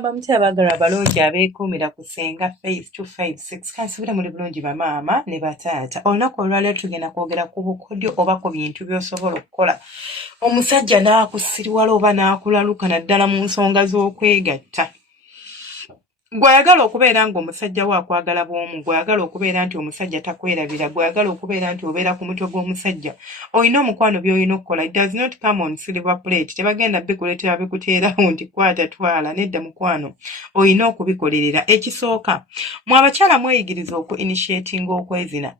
Mugamba mutya abaagalwa abalungi abeekuumira ku Ssenga Phase 256 kansubira muli bulungi bamaama ne bataata. Olunaku olwaleero tugenda kwogera ku bukodyo oba ku bintu by'osobola okukola omusajja n'akusiriwala oba n'akulaluka naddala mu nsonga z'okwegatta. Gw'ayagala okubeera ng'omusajja we akwagala bw'omu, gw'ayagala okubeera nti omusajja takwerabira, gw'ayagala okubeera nti obeera ku mutwe gw'omusajja, olina omukwano by'olina okukola. It does not come on silver plate. Tebagenda bikuleetera bikuteerawo nti kwata twala, nedda mukwano, olina okubikolerera. Ekisooka, mwe abakyala mweyigiriza initiatinga okwezina,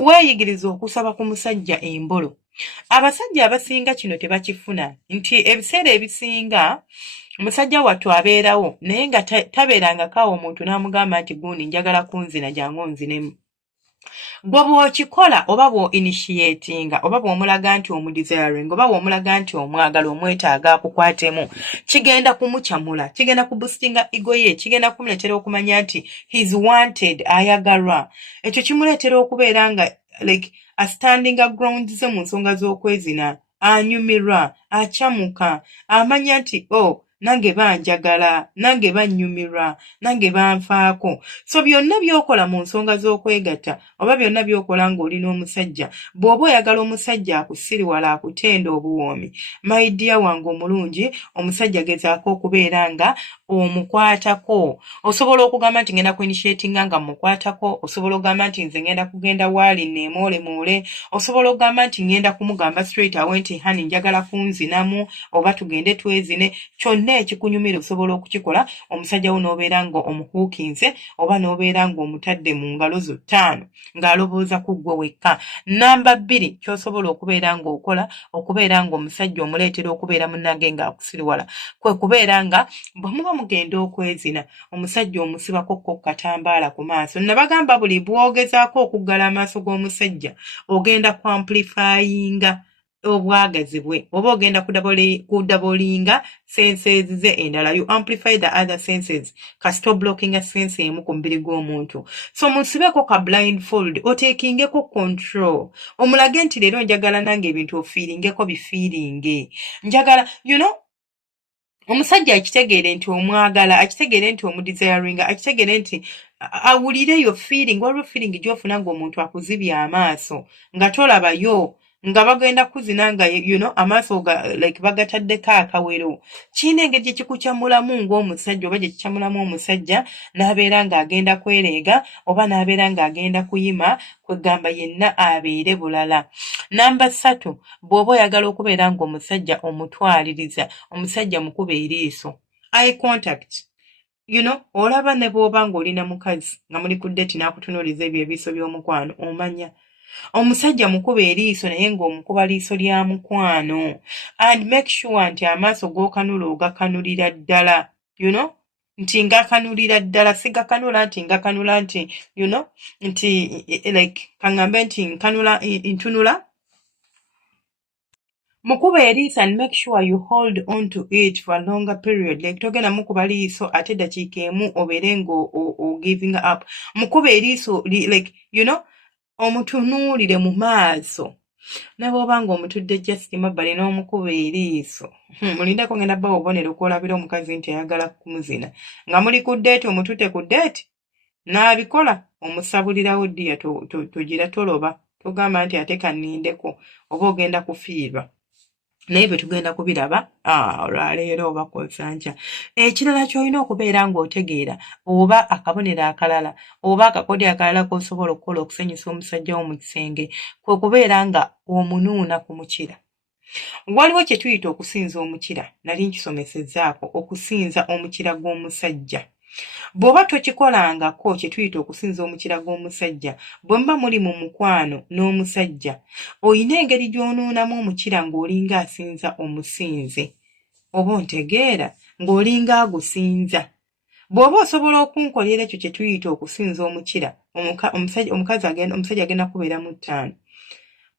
weeyigiriza okusaba ku musajja embolo. Abasajja abasinga kino tebakifuna, nti ebiseera ebisinga musajja wattu abeerawo naye nga tabeerangako omuntu n'amugamba nti gundi njagala kunzina jangu onzinemu. Gwe bw'okikola oba bw'oinitiatinga oba bw'omulaga nti omudesiring oba bw'omulaga nti omwagala omwetaaga akukwatemu, kigenda kumukyamula, kigenda kuboostinga ego ye, kigenda kumuleetera okumanya nti he's wanted, ayagalwa. Ekyo kimuleetera okubeera nga like astandinga ground ze mu nsonga z'okwezina, anyumirwa, akyamuka, amanya nti nange banjagala, nange bannyumirwa, nange banfaako. So byonna by'okola mu nsonga z'okwegatta oba byonna by'okola ng'oli n'omusajja, bw'oba oyagala omusajja akusiriwala akutenda obuwoomi, my dear wange omulungi, omusajja gezaako okubeera nga omukwatako. Osobola okugamba nti ngenda kuinitiatinga nga mukwatako, osobola okugamba nti nze ngenda kugenda waali neemoolemoole, osobola okugamba nti ngenda kumugamba straight away nti hani njagala kunzinamu oba tugende twezine. Kyonna ekikunyumira osobola okukikola, omusajja wo n'obeera nga omuhuukinze oba n'obeera ng'omutadde mu ngalo zo ttaano ng'alobooza ku ggwe wekka. Namba 2 ky'osobola okubeera ng'okola okubeera ng'omusajja omuleetera okubeera munnange ng'akusiriwala, kwe kubeera nga bwe muba mugenda okwezina omusajja omusibako katambaala ku maaso. Nabagamba buli bw'ogezaako okuggala amaaso g'omusajja ogenda kwamplifyinga obwagazi bwe oba ogenda kudabolinga senses ze endala. You amplify the other senses kasita oblockinga sense emu ku mubiri gw'omuntu. So musibeko ka blindfold, otekingeko control, omulage nti leero njagala nange ebintu ofiiringeko bifiiringe, njagala omusajja akitegeere nti omwagala, akitegeere nti omudesiringa, akitegeere nti awulire yo feeling, waliwo feeling gy'ofuna ng'omuntu akuzibye amaaso nga tolabayo, nga bagenda kuzina nga amaaso like bagataddeko akawero. Kiina engeri gye kikukyamulamu ng'omusajja oba gye kikyamulamu omusajja n'abeera ng'agenda kwereega oba n'abeera ng'agenda kuyima, kwegamba yenna abeere bulala. Namba 3, bw'oba oyagala okubeera ng'omusajja omutwaliriza, omusajja mukube eriiso, eye contact. Olaba ne bw'oba ng'olina mukazi nga muli ku date n'akutunuuliza ebyo ebiiso by'omukwano, omanya omusajja mukuba eriiso naye ng'omukuba liiso lya mukwano, and make sure nti amaaso g'okanula ogakanulira ddala, nti ngakanulira ddala, sigakanula nti ngakanula nti nti like kaŋŋambe nti ntunula. Mukuba eriiso and make sure you hold on to it for a longer period. Like togenda mukuba liiso ate dakiika emu obeere ng'o giving up. Mukuba eriiso like omutunuulire mu maaso. Ne bw'oba ng'omutudde just mabbali n'omukuba eriiso, mulindako ngenda bba obubonero kw'olabira omukazi nti ayagala kumuzina. Nga muli ku ddeeti, omututte ku ddeeti n'abikola, omusabulirawo ddiya tugira toloba, togamba nti ate kannindeko oba ogenda kufiirwa. Naye bwe tugenda kubiraba olwaleero oba konsanja. Ekirala ky'olina okubeera ng'otegeera oba akabonero akalala oba akakodyo akalala k'osobola okukola okusanyusa omusajja wo mu kisenge, kwe kubeera nga omunuuna ku mukira. Waliwo kye tuyita okusinza omukira, nali nkisomesezzaako, okusinza omukira gw'omusajja. Bw'oba tokikolangako kye tuyita okusinza omukira gw'omusajja, bwe muba muli mu mukwano n'omusajja, oyina engeri gy'onuunamu omukira ng'olinga asinza omusinze, oba ontegeera, ng'olinga agusinza. Bw'oba osobola okunkolera ekyo kye tuyita okusinza omukira, omusajja agenda kubeera mu 5.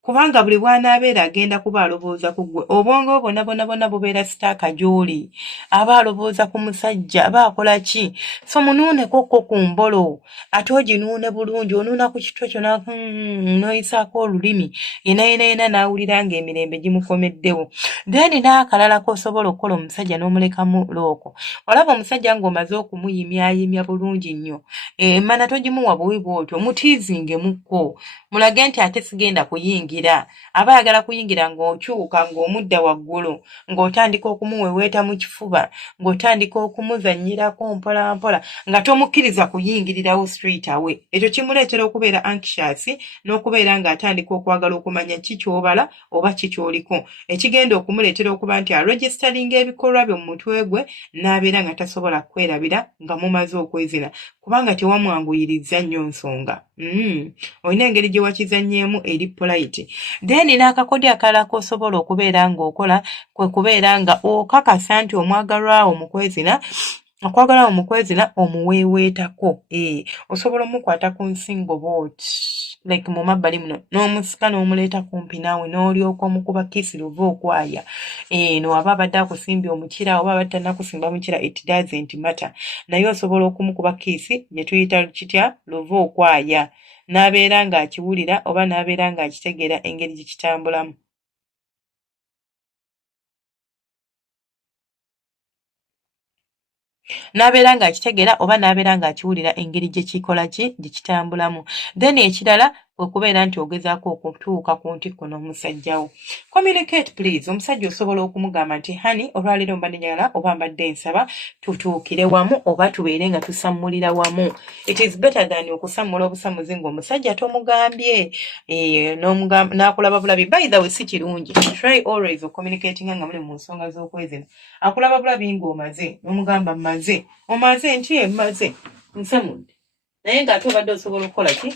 kubanga buli bw'anaabeera agenda kuba alowooza ku ggwe obwongo bwonna bwonna bubeera sitaaka gy'oli aba alowooza ku musajja aba akola ki so munuunekokko ku mbolo ate oginuune bulungi onuuna ku kitwe kyo n'oyisaako olulimi yena n'awulira ng'emirembe gimukomeddewo then n'akalala k'osobola okukola omusajja n'omulekamu looko olaba omusajja ng'omaze okumuyimyayimya bulungi nnyo emmana togimuwa buwi bw'otyo mutiizingemukko mulage nti ate sigenda kuyingira aba ayagala kuyingira ng'okyuka ng'omudda waggulu ng'otandika okumuweweeta mu kifuba ng'otandika okumuzannyirako mpolampola nga tomukkiriza kuyingirirawo straight away ekyo kimuleetera okubeera anxious n'okubeera ng'atandika okwagala okumanya ki ky'obala oba ki ky'oliko ekigenda okumuleetera okuba nti aregisteringa ebikolwa byo mu mutwe gwe n'abeera nga tasobola kwerabira nga mumaze okwezina kubanga tewamwanguyiriza nnyo nsonga olina engeri gye wakizannyeemu eri polite then n'akakodyo akalala k'osobola okubeera ng'okola kwe kubeera nga okakasa nti omwagalwawo mu kwezina okwagala mu kwezina omuweeweetako osobola omukwata ku nsingo booti like mu mabbali muno n'omusika n'omuleeta kumpi naawe n'olyoka omukuba kiisi luva okwaya nowaba abadde akusimbye omukira oba abadde tannakusimba mukira it doesn't matter naye osobola okumukuba kiisi ne tuyita kitya luva okwaya n'abeera ng'akiwulira oba n'abeera ng'akitegeera engeri gye kitambulamu n'abeera ng'akitegeera oba n'abeera ng'akiwulira engeri gye kikola ki gye kitambulamu then ekirala kwe kubeera nti ogezaako okutuuka ku ntikko n'omusajjawo communicate please omusajja osobola okumugamba nti hani olwaleero mbadde njagala oba mbadde nsaba tutuukire wamu oba tubeere nga tusammulira wamu it is better than okusammula obusamuzi ng'omusajja tomugambye n'akulaba bulabi by the way si kirungi try always ocommunicatinga nga muli mu nsonga z'okwezina akulaba bulabi ng'omaze n'omugamba omaze nti emaze nsamudde naye ng'ate obadde osobola okukola ki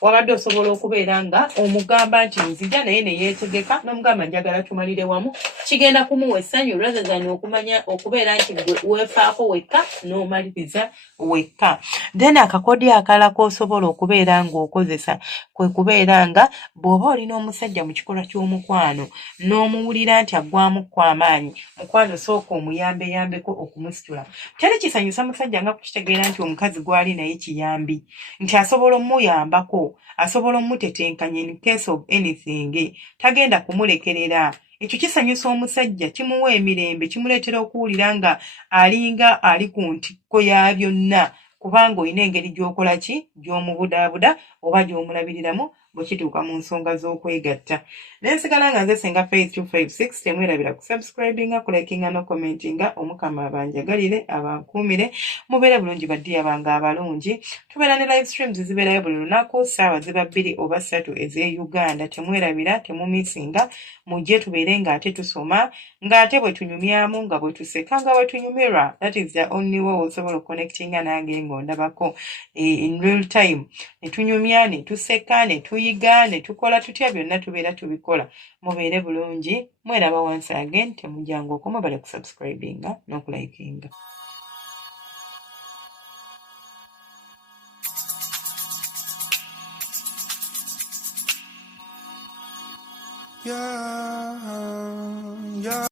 wabadde osobola okubeera nga omugamba nti nzija naye neyeetegeka n'omugamba njagala tumalire wamu kigenda kumuwa essanyu rather than okumanya okubeera nti weefaako wekka n'omaliriza wekka then akakodyo akalala k'osobola okubeera ng'okozesa kwe kubeera nga bw'oba olina omusajja mu kikolwa ky'omukwano n'omuwulira nti aggwamukko amaanyi mukwano sooka omuyambeyambeko okumusitula teri kisanyusa musajja nga kukitegeera nti omukazi gw'ali naye kiyambi nti asobola omuyambako asobola omutetenkanya in case of anything tagenda kumulekerera ekyo kisanyusa omusajja kimuwa emirembe kimuleetera okuwulira nga alinga ali ku ntikko ya byonna kubanga olina engeri gy'okola ki gy'omubudaabuda oba gy'omulabiriramu bwe kituuka mu nsonga z'okwegatta nensigala nga nze Senga Faith 256 temwerabira kusubscribinga kulikinga n'okomentinga omukama abanjagalire abankuumire mubeere bulungi baddiya bange abalungi tubeera ne live streams zibeerayo buli lunaku ssaawa ziba 2 oba 3 ez'e Uganda temwerabira temumisinga mujje tubeere ng'ate tusoma ng'ate bwe tunyumyamu nga bwe tuseka nga bwe tunyumirwa that is the only way osobola okuconnectinga nange ng'ondabako in real time ne tunyumya ne tuseka ne tuyiga ne tukola tutya byonna tubeera tubikola mubeere bulungi mweraba once again temujjanga okoma bale kusubscribinga n'okulikinga yeah.